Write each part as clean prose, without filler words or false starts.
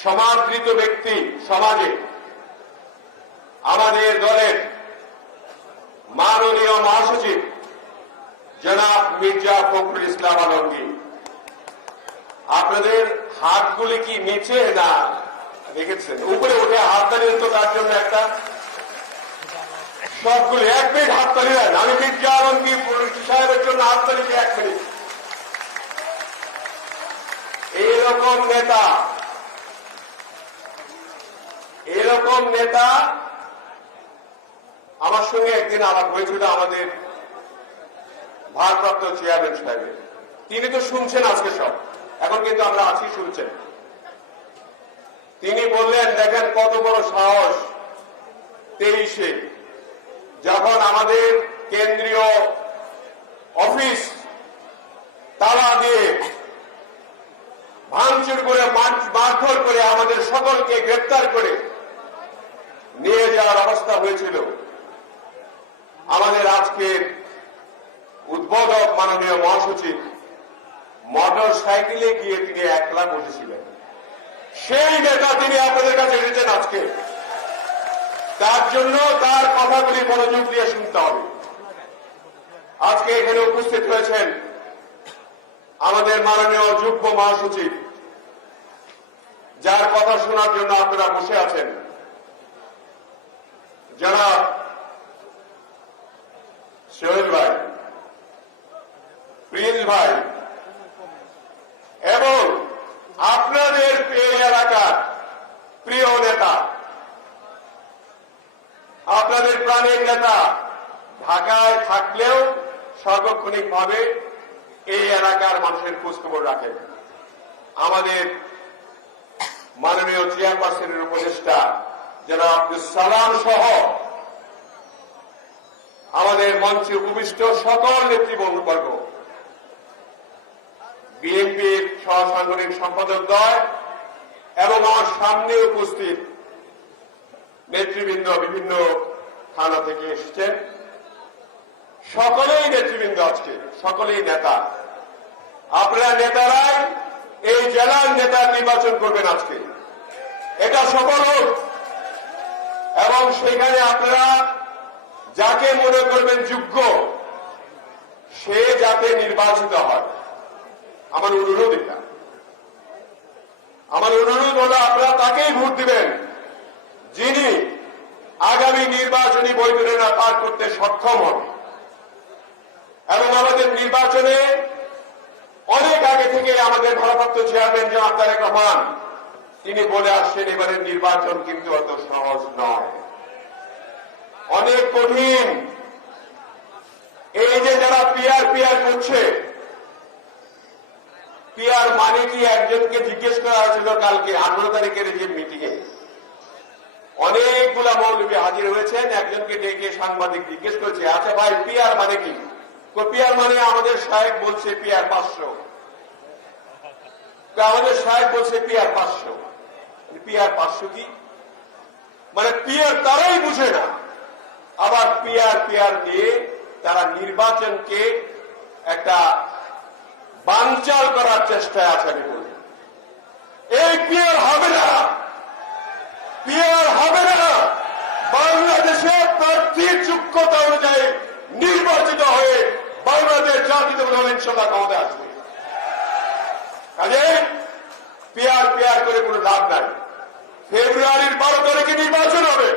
সমাদৃত ব্যক্তি সমাজে আমাদের দলের মাননীয় মহাসচিব জনাব মির্জা ফখরুল ইসলাম আলমগীর। আপনাদের হাতগুলি কি নিচে না দেখেছেন? উপরে উঠে হাততালি তো তার জন্য একটা সবগুলি 1 মিনিট হাততালি দেন। আমি মির্জা আলমগীর সাহেবের জন্য হাততালি 1 মিনিট। এরকম নেতা আমার সঙ্গে একদিন আলাপ হয়েছিল আমাদের ভারপ্রাপ্ত চেয়ারম্যান সাহেবের। তিনি তো শুনছেন আজকে সব, এখন কিন্তু আমরা আছি শুনছেন। তিনি বললেন, দেখেন কত বড় সাহস 23-এ যখন আমাদের কেন্দ্রীয় অফিস তালা দিয়ে ভাঙচুর করে মারধর করে আমাদের সকলকে গ্রেপ্তার করে নিয়ে যাওয়ার অবস্থা হয়েছিল, আমাদের আজকের উদ্বোধক মাননীয় মহাসচিব মোটর সাইকেলে গিয়ে তিনি একলা বসেছিলেন। সেই নেতা তিনি আপনাদের কাছে এসেছেন আজকে। তার জন্য তার কথাগুলি মনোযোগ দিয়ে শুনতে হবে। আজকে এখানে উপস্থিত হয়েছেন আমাদের মাননীয় যুগ্ম মহাসচিব, যার কথা শোনার জন্য আপনারা বসে আছেন, জনাব সোহেল ভাই, প্রিন্স ভাই, এবং আপনাদের এই এলাকার প্রিয় নেতা, আপনাদের প্রাণের নেতা, ঢাকায় থাকলেও সার্বক্ষণিকভাবে এই এলাকার মানুষের খোঁজখবর রাখেন, আমাদের মাননীয় চেয়ারপারসনের উপদেষ্টা জনাব আব্দুল সালাম সহ আমাদের মঞ্চে উপবিষ্ট সকল নেতৃবর্গ, বিএনপির সহসাংগঠনিক সম্পাদক দল এবং আমার সামনে উপস্থিত নেতৃবৃন্দ, বিভিন্ন থানা থেকে এসেছেন, সকলেই নেতৃবৃন্দ, আজকে সকলেই নেতা। আপনারা নেতারাই এই জেলার নেতা নির্বাচন করবেন আজকে, এটা সফল হোক। এবং সেখানে আপনারা যাকে মনে করবেন যোগ্য, সে যাতে নির্বাচিত হয়। আমার অনুরোধ এটা, আমার অনুরোধ হলো আপনারা তাকেই ভোট দিবেন যিনি আগামী নির্বাচনী বৈতরণা পার করতে সক্ষম হবে। এবং আমাদের নির্বাচনে অনেক আগে থেকে আমাদের ভারপ্রাপ্ত চেয়ারম্যান জনাব তারেক রহমান তিনি বলে আসছেন, এবারের নির্বাচন কিন্তু অত সহজ নয়, অনেক কঠিন। এই যে যারা পিআর করছে, পিআর মানে কি একজনকে জিজ্ঞেস করা হয়েছিল কালকে 18 তারিখের যে মিটিংয়ে, অনেকগুলা মৌলবী হাজির হয়েছেন, একজনকে ডেকে সাংবাদিক জিজ্ঞেস করেছে, আচ্ছা ভাই পিআর মানে কি? পিআর মানে আমাদের সাহেব বলছে পিআর 500, আমাদের সাহেব বলছে পিআর 500। পিআর 500 কি? মানে পিআর তারাই বুঝে না, আবার পিআর দিয়ে তারা নির্বাচনকে একটা বানচাল করার চেষ্টায় আছে। আমি বলি এই পিআর হবে না, পিআর হবে না। বাংলাদেশে প্রার্থীর যোগ্যতা অনুযায়ী নির্বাচিত হয়ে বাংলাদেশ জাতীয়তাবাদী দল ইনশাআল্লাহ ক্ষমতায় আসবে। কাজে পিআর করে কোনো লাভ নাই। ফেব্রুয়ারির 12 তারিখে নির্বাচন হবে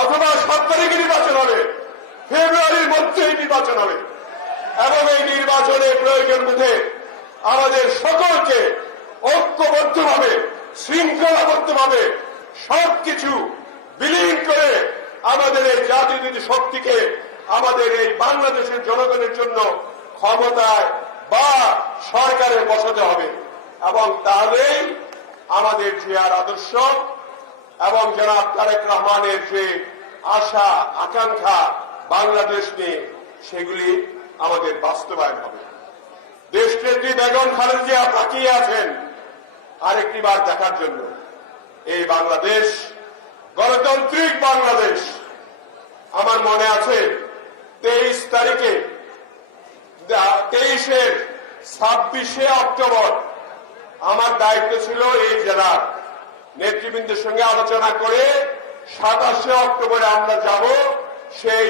অথবা 7 তারিখে নির্বাচন হবে, ফেব্রুয়ারির মধ্যেই নির্বাচন হবে। এবং এই নির্বাচনে প্রয়োজন বুঝে আমাদের সকলকে ঐক্যবদ্ধভাবে, শৃঙ্খলাবদ্ধভাবে সবকিছু বিলীন করে আমাদের এই জাতীয় শক্তিকে আমাদের এই বাংলাদেশের জনগণের জন্য ক্ষমতায় বা সরকারে বসাতে হবে। এবং তাহলেই আমাদের যে আদর্শ এবং জনাব তারেক রহমানের যে আশা আকাঙ্ক্ষা বাংলাদেশ নিয়ে, সেগুলি আমাদের বাস্তবায়ন হবে। দেশনেত্রী বেগম খালেদা জিয়া তাকিয়ে আছেন আরেকটি বার দেখার জন্য এই বাংলাদেশ গণতান্ত্রিক বাংলাদেশ। আমার মনে আছে 23 তারিখে 26শে অক্টোবর আমার দায়িত্ব ছিল এই জেলার নেতৃবৃন্দের সঙ্গে আলোচনা করে 27শে অক্টোবরে আমরা যাব সেই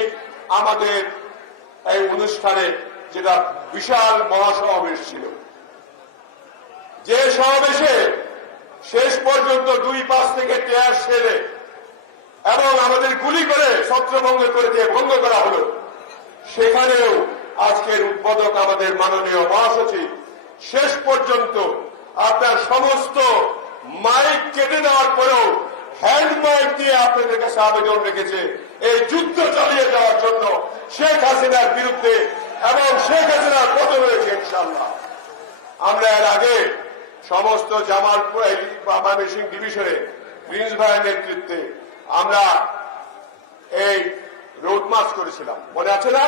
আমাদের এই অনুষ্ঠানে, যেটা বিশাল মহাসমাবেশ ছিল, যে সমাবেশে শেষ পর্যন্ত 2 পাশ থেকে টেয়ার সেরে এবং আমাদের গুলি করে ছত্রভঙ্গ করে দিয়ে ভঙ্গ করা হলো। সেখানেও আজকের উদ্বোধক আমাদের মাননীয় মহাসচিব শেষ পর্যন্ত আপনার সমস্ত মাইক কেটে দেওয়ার পরেও হ্যান্ড মাইক দিয়ে আপনাদের কাছে আবেদন রেখেছে এই যুদ্ধ চালিয়ে যাওয়ার জন্য শেখ হাসিনার বিরুদ্ধে, এবং শেখ হাসিনার পতন হয়েছে ইনশাআল্লাহ। আমরা এর আগে সমস্ত জামালপুর ময়মনসিংহ ডিভিশনে প্রিন্স ভাইয়ের নেতৃত্বে আমরা এই রোড মার্চ করেছিলাম, মনে আছে না?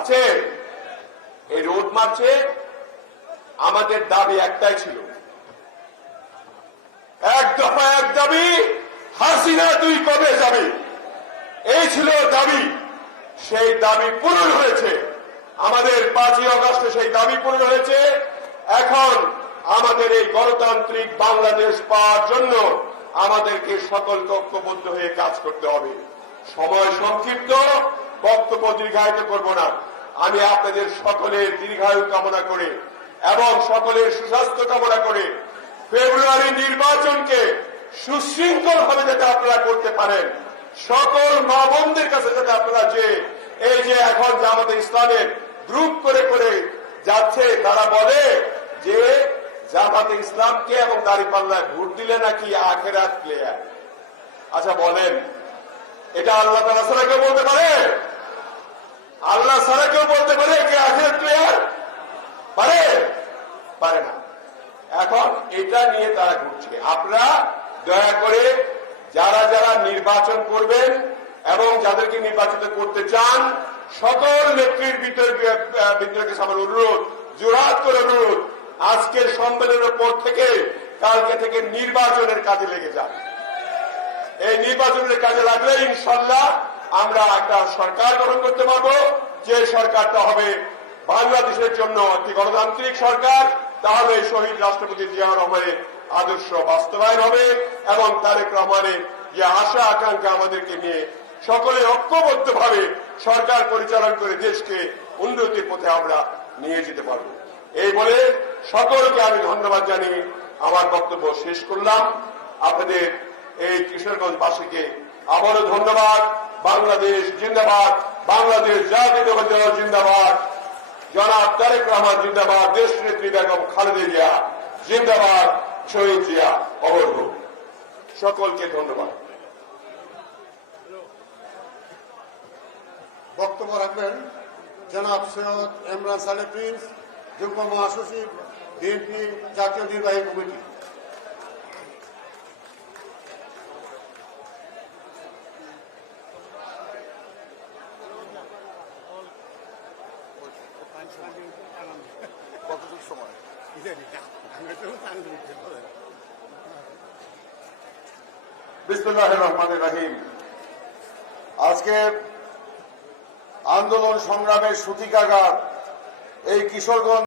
আছে। এই রোড মার্চে আমাদের দাবি একটাই ছিল, এক দফা এক দাবি, হাসিনা তুই কবে যাবি, এই ছিল দাবি। সেই দাবি পূরণ হয়েছে, আমাদের 5ই আগস্টে সেই দাবি পূরণ হয়েছে। এখন আমাদের এই গণতান্ত্রিক বাংলাদেশ পাওয়ার জন্য আমাদেরকে সকলকে ঐক্যবদ্ধ হয়ে কাজ করতে হবে। সময় সংক্ষিপ্ত, বক্তব্য দীর্ঘায়িত করব না। আমি আপনাদের সকলের দীর্ঘায়ু কামনা করে এবং সকলের সুস্বাস্থ্য কামনা করে ফেব্রুয়ারি নির্বাচনকে সুশৃঙ্খল ভাবে যাতে আপনারা করতে পারেন, সকল মা বোনদের কাছে যাতে আপনারা যে এই যে এখন জামাতে ইসলামের গ্রুপ করে করে যাচ্ছে, তারা বলে যে জামাতে ইসলামকে এবং দাঁড়িপাল্লায় ভোট দিলে নাকি আখেরাত ক্লিয়ার। আচ্ছা বলেন, এটা আল্লাহ তাআলা ছাড়া কেউ বলতে পারে? আল্লাহ ছাড়া কেউ বলতে পারে কি আখেরাত ক্লিয়ার? পারে? পারে না। এখন এটা নিয়ে তারা ঘুরছে। আপনারা দয়া করে যারা যারা নির্বাচন করবেন এবং যাদেরকে নির্বাচিত করতে চান, সকল নেত্রীর ভিতরে আমার অনুরোধ, জোরাত করে অনুরোধ, আজকের সম্মেলনের পর থেকে কালকে থেকে নির্বাচনের কাজে লেগে যান। এই নির্বাচনের কাজে লাগলে ইনশাল্লাহ আমরা একটা সরকার গঠন করতে পারবো, যে সরকারটা হবে বাংলাদেশের জন্য একটি গণতান্ত্রিক সরকার। তাহলে শহীদ রাষ্ট্রপতি জিয়াউর রহমানের আদর্শ বাস্তবায়ন হবে এবং তারেক রহমানের যে আশা আকাঙ্ক্ষা আমাদেরকে নিয়ে সকলে ঐক্যবদ্ধভাবে সরকার পরিচালনা করে দেশকে উন্নতির পথে আমরা নিয়ে যেতে পারব। এই বলে সকলকে আমি ধন্যবাদ জানিয়ে আমার বক্তব্য শেষ করলাম। আপনাদের এই কিশোরগঞ্জবাসীকে আবারও ধন্যবাদ। বাংলাদেশ জিন্দাবাদ, বাংলাদেশ জাতীয়তাবাদী দল জিন্দাবাদ, জনাব তারেক রহমান জিন্দাবাদ, দেশ নেত্রী বেগম খালেদা জিয়া জিন্দাবাদ, শহীদ জিয়া অমর হোক। সকলকে ধন্যবাদ। বক্তব্য রাখবেন জনাব সৈয়দ ইমরান সালে প্রিন্স, যুগ্ম মহাসচিব, বিএনপি জাতীয় নির্বাহী কমিটি। কতটুকু সময়? বিসমিল্লাহির রহমানির রহিম। আজকে আন্দোলন সংগ্রামের সূতিকাগার এই কিশোরগঞ্জ